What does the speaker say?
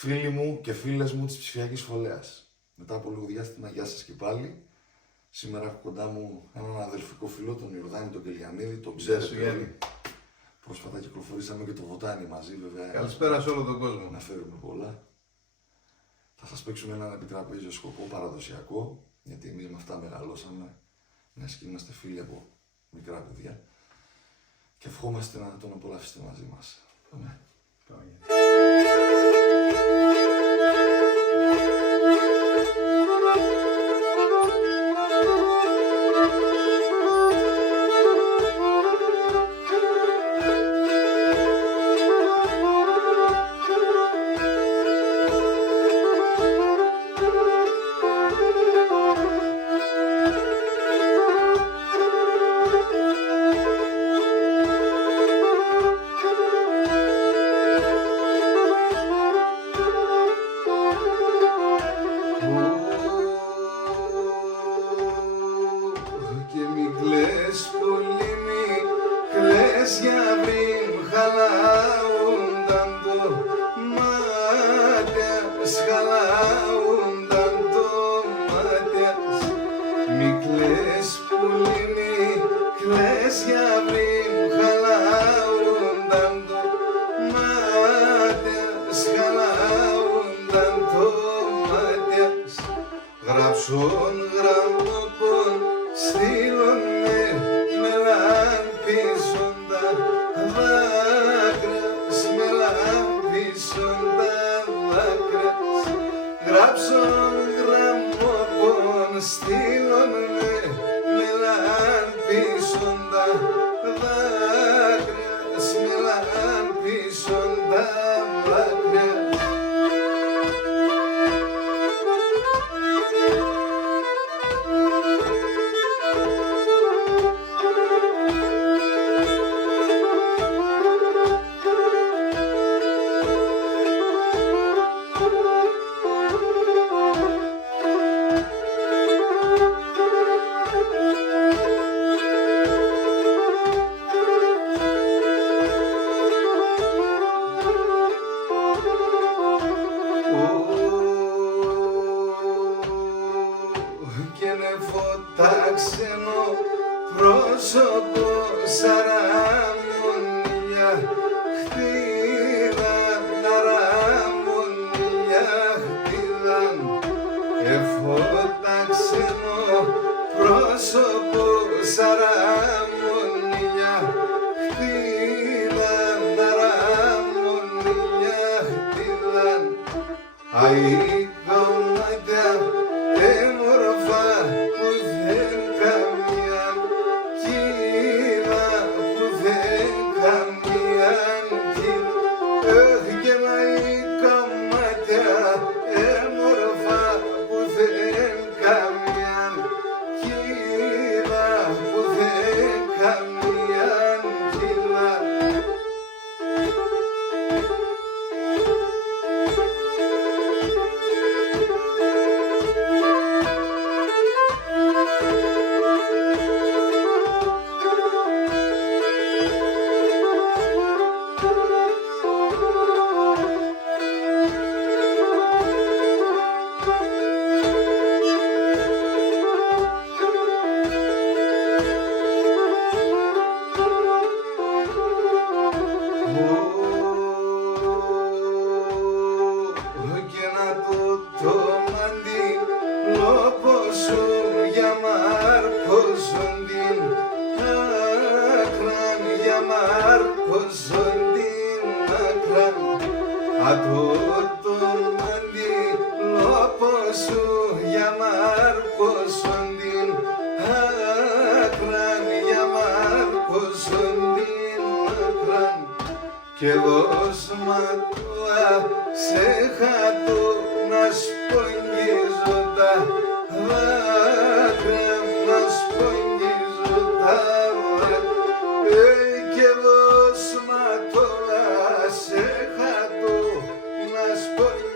Φίλοι μου και φίλες μου της ψηφιακής φωλέας. Μετά από λίγο διάστημα, γεια σας και πάλι. Σήμερα έχω κοντά μου έναν αδελφικό φίλο, τον Ιορδάνη τον Κελιανίδη, τον ξέρετε όλοι. Πρόσφατα κυκλοφορήσαμε και το Βοτάνι μαζί, βέβαια. Καλησπέρα σε όλο τον κόσμο. Να φέρουμε πολλά. Θα σας παίξουμε έναν επιτραπέζιο σκοπό παραδοσιακό, γιατί εμείς με αυτά μεγαλώσαμε, μιας και είμαστε φίλοι από μικρά παιδιά. Και ευχόμαστε να τον απολαύσετε μαζί μας. Πάμε. Και μη κλαις πολύ, μη κλαις για πριν χαλάουνταν το μάτιας, χαλάουνταν το μάτιας. Μη κλαις πολύ, μη κλαις για πριν χαλάουνταν το μάτιας, χαλάουνταν το μάτιας. Γράψον γραμμόπον στείλωνε μελαμπίζοντα δάκρυας, μελαμπίζοντα δάκρυας. Γράψον γραμμόπον στείλωνε μελαμπίζοντα δάκρυας, μελαμπίζοντα δάκρυας. Και με φωτάξενο πρόσωπο σαραμονιά χτίδαν, αραμονιά χτίδαν. Και φωτάξενο πρόσωπο σαραμονιά χτίδαν, αραμονιά χτίδαν. Αϊ κομμάτια έμορφα που δεν καμία κύρα, που δεν καμία κύρα. Και λαϊ κομμάτια έμορφα που δεν καμία κύρα, που δεν καμία κύρα. Και να το μαντί λόπωσου για μάρκωσον την άκραν, για μάρκωσον την άκραν. Το μαντί λόπωσου για μάρκωσον την άκραν, για μάρκωσον την άκραν. Και δώσματοα σε χατώ να σπογγίζω τα δάκρυα, να σπογγίζω τα δάκρυα. Και δώσματοα σε χατώ να σπογγίζω